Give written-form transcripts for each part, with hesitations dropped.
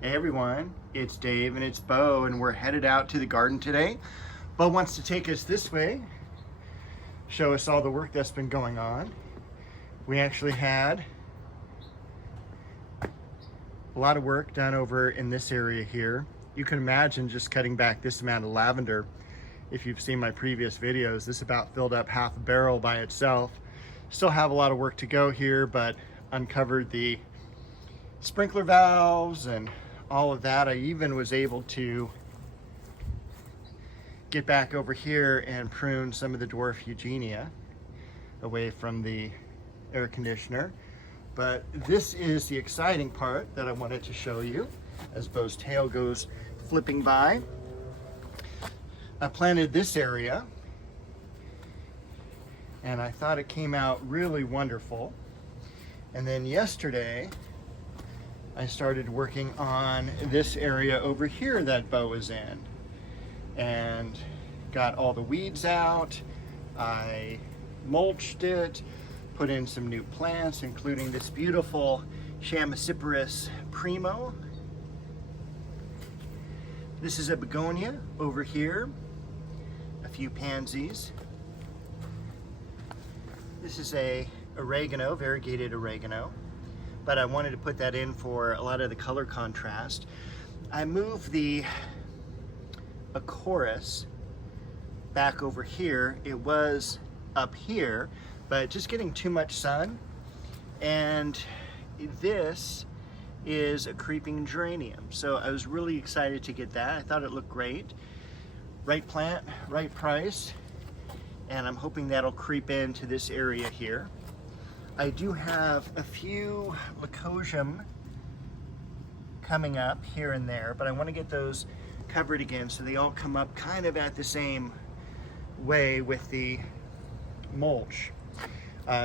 Hey everyone, it's Dave and it's Bo, and we're headed out to the garden today. Bo wants to take us this way, show us all the work that's been going on. We actually had a lot of work done over in this area here. You can imagine just cutting back this amount of lavender. If you've seen my previous videos, this about filled up half a barrel by itself. Still have a lot of work to go here, but uncovered the sprinkler valves and all of that. I even was able to get back over here and prune some of the dwarf Eugenia away from the air conditioner. But this is the exciting part that I wanted to show you as Bo's tail goes flipping by. I planted this area and I thought it came out really wonderful. And then yesterday I started working on this area over here that Bo is in and got all the weeds out. I mulched it, put in some new plants, including this beautiful Chamaecyparis primo. This is a begonia over here, a few pansies. This is a oregano, variegated oregano, but I wanted to put that in for a lot of the color contrast. I moved the Acorus back over here. It was up here, but just getting too much sun. And this is a creeping geranium. So I was really excited to get that. I thought it looked great. Right plant, right price. And I'm hoping that'll creep into this area here. I do have a few Lycosium coming up here and there, but I want to get those covered again so they all come up kind of at the same way with the mulch.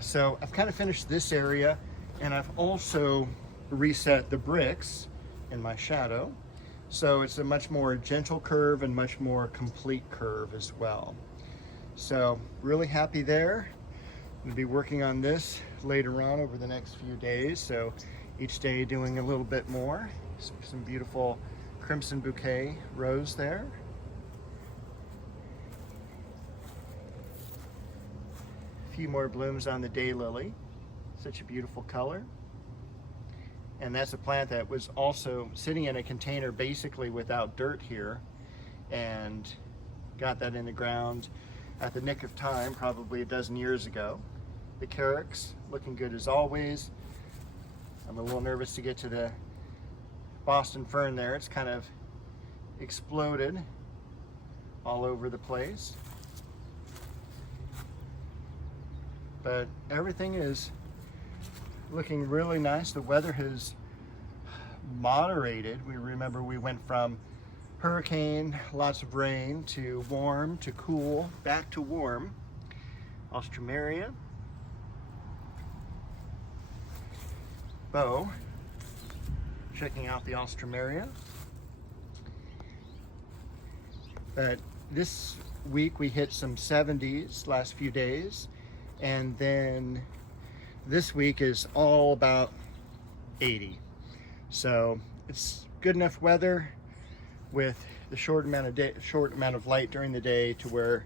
So I've kind of finished this area, and I've also reset the bricks in my shadow. So it's a much more gentle curve and much more complete curve as well. So really happy there. I'm going to be working on this later on over the next few days. So each day doing a little bit more. Some beautiful crimson bouquet rose there. A few more blooms on the daylily. Such a beautiful color. And that's a plant that was also sitting in a container basically without dirt here, and got that in the ground at the nick of time, probably a dozen years ago. The Carex looking good as always. I'm a little nervous to get to the Boston fern there. It's kind of exploded all over the place. But everything is looking really nice. The weather has moderated. We remember we went from hurricane, lots of rain, to warm, to cool, back to warm. Alstroemeria. Bo, checking out the Alstroemeria. But this week we hit some 70s last few days, and then this week is all about 80. So it's good enough weather with the short amount of light during the day to where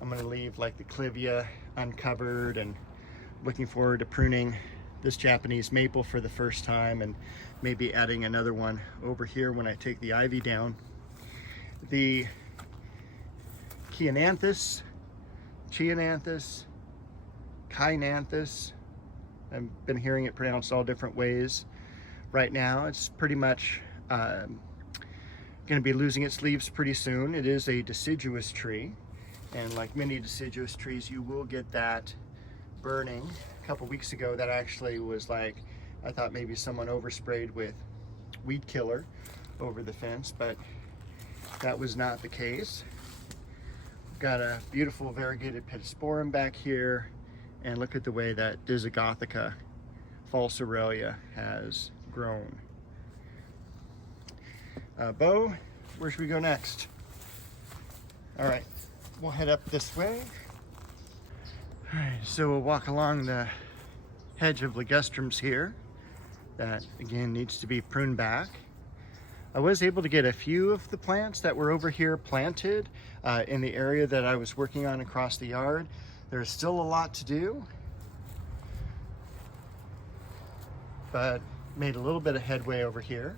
I'm going to leave like the clivia uncovered, and looking forward to pruning this Japanese maple for the first time, and maybe adding another one over here when I take the ivy down. The Crenata, I've been hearing it pronounced all different ways. Right now it's pretty much going to be losing its leaves pretty soon. It is a deciduous tree, and like many deciduous trees, you will get that burning. A couple weeks ago that actually was like, I thought maybe someone oversprayed with weed killer over the fence, but that was not the case. Got a beautiful variegated pittosporum back here, and look at the way that Discogothica false Aurelia has grown. Bo, where should we go next? All right, we'll head up this way. All right, so we'll walk along the hedge of ligustrums here that again needs to be pruned back. I was able to get a few of the plants that were over here planted in the area that I was working on across the yard. There's still a lot to do, but made a little bit of headway over here.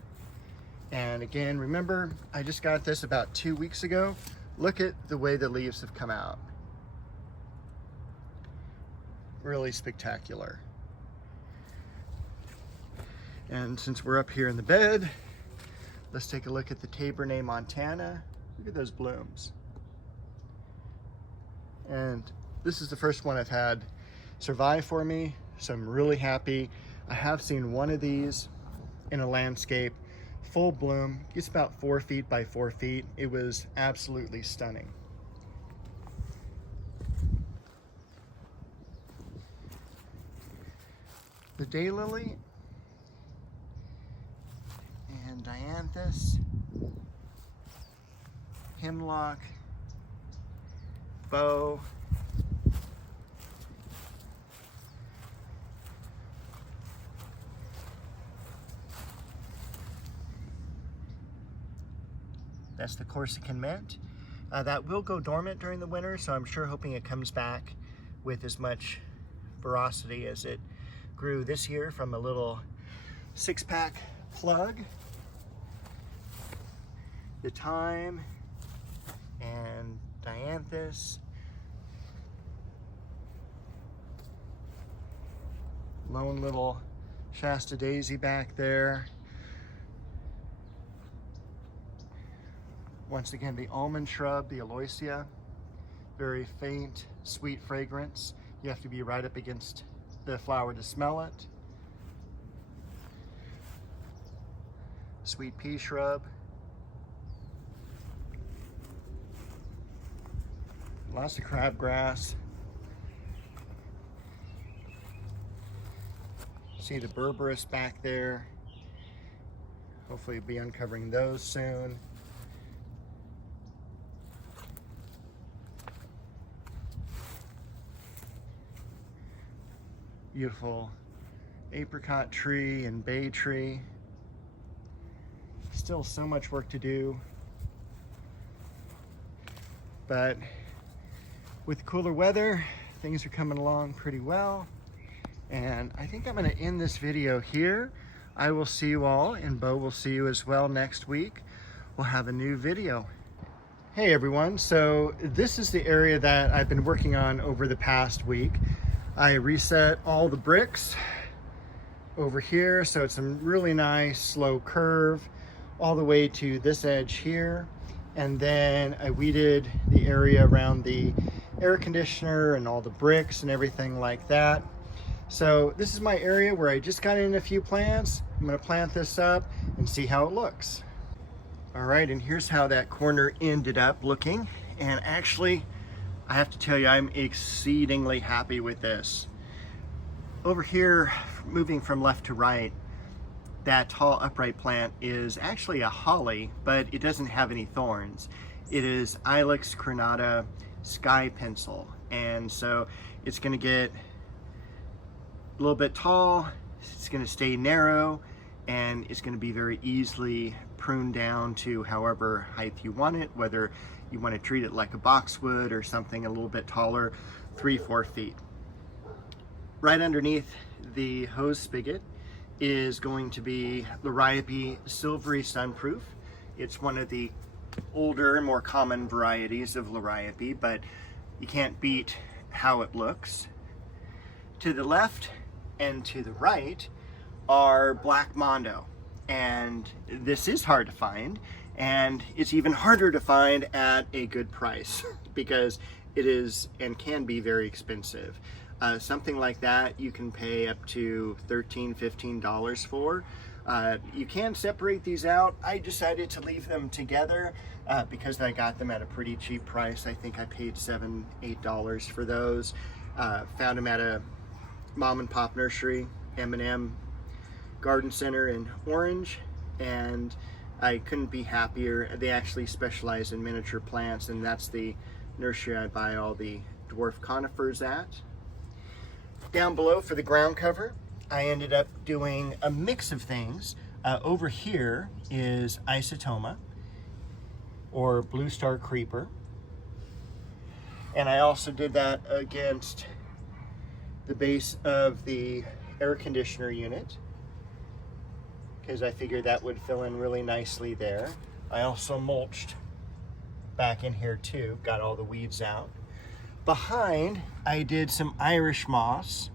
And again, remember, I just got this about 2 weeks ago. Look at the way the leaves have come out. Really spectacular. And since we're up here in the bed, let's take a look at the Tabernet Montana. Look at those blooms. And this is the first one I've had survive for me, so I'm really happy. I have seen one of these in a landscape, full bloom. It's about 4 feet by 4 feet. It was absolutely stunning. The daylily and dianthus, hemlock, bow, that's the Corsican mint. That will go dormant during the winter, so I'm sure hoping it comes back with as much ferocity as it grew this year from a little 6-pack plug. The thyme and dianthus, lone little Shasta daisy back there. Once again, the almond shrub, the aloysia, very faint, sweet fragrance. You have to be right up against the flower to smell it. Sweet pea shrub. Lots of crabgrass. See the berberis back there. Hopefully we'll be uncovering those soon. Beautiful apricot tree and bay tree. Still so much work to do, but with cooler weather, things are coming along pretty well. And I think I'm going to end this video here. I will see you all, and Bo will see you as well next week. We'll have a new video. Hey everyone, so this is the area that I've been working on over the past week. I reset all the bricks over here, so it's a really nice slow curve all the way to this edge here. And then I weeded the area around the air conditioner and all the bricks and everything like that. So this is my area where I just got in a few plants. I'm gonna plant this up and see how it looks. All right, and here's how that corner ended up looking. And actually, I have to tell you, I'm exceedingly happy with this. Over here, moving from left to right, that tall upright plant is actually a holly, but it doesn't have any thorns. It is Ilex Crenata sky pencil. And so it's gonna get a little bit tall, it's gonna stay narrow, and it's gonna be very easily pruned down to however height you want it, whether you want to treat it like a boxwood or something a little bit taller, 3-4 feet. Right underneath the hose spigot is going to be Liriope Silvery Sunproof. It's one of the older, more common varieties of Liriope, but you can't beat how it looks. To the left and to the right are Black Mondo, and this is hard to find, and it's even harder to find at a good price because it is and can be very expensive. Something like that you can pay up to $13, $15 for. You can separate these out. I decided to leave them together because I got them at a pretty cheap price. I think I paid $7, $8 for those. Found them at a mom and pop nursery, M&M Garden Center in Orange, and I couldn't be happier. They actually specialize in miniature plants, and that's the nursery I buy all the dwarf conifers at. Down below for the ground cover, I ended up doing a mix of things. Over here is isotoma, or blue star creeper. And I also did that against the base of the air conditioner unit, because I figured that would fill in really nicely there. I also mulched back in here too, got all the weeds out. Behind, I did some Irish moss,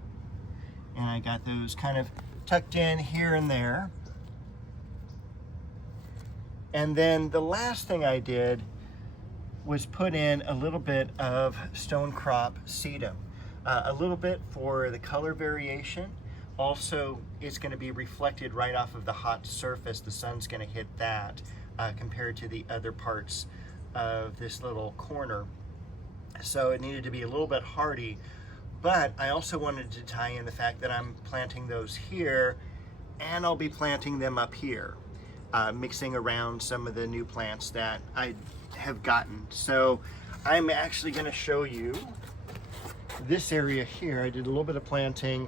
and I got those kind of tucked in here and there. And then the last thing I did was put in a little bit of stone crop sedum. A little bit for the color variation. Also, it's going to be reflected right off of the hot surface. The sun's going to hit that compared to the other parts of this little corner. So it needed to be a little bit hardy, but I also wanted to tie in the fact that I'm planting those here, and I'll be planting them up here, mixing around some of the new plants that I have gotten. So I'm actually going to show you this area here. I did a little bit of planting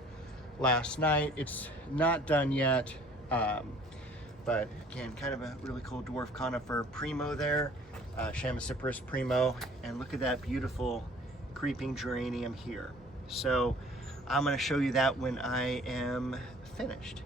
last night. It's not done yet, but again, kind of a really cool dwarf conifer primo there, Chamaecyparis primo, and look at that beautiful creeping geranium here. So I'm going to show you that when I am finished.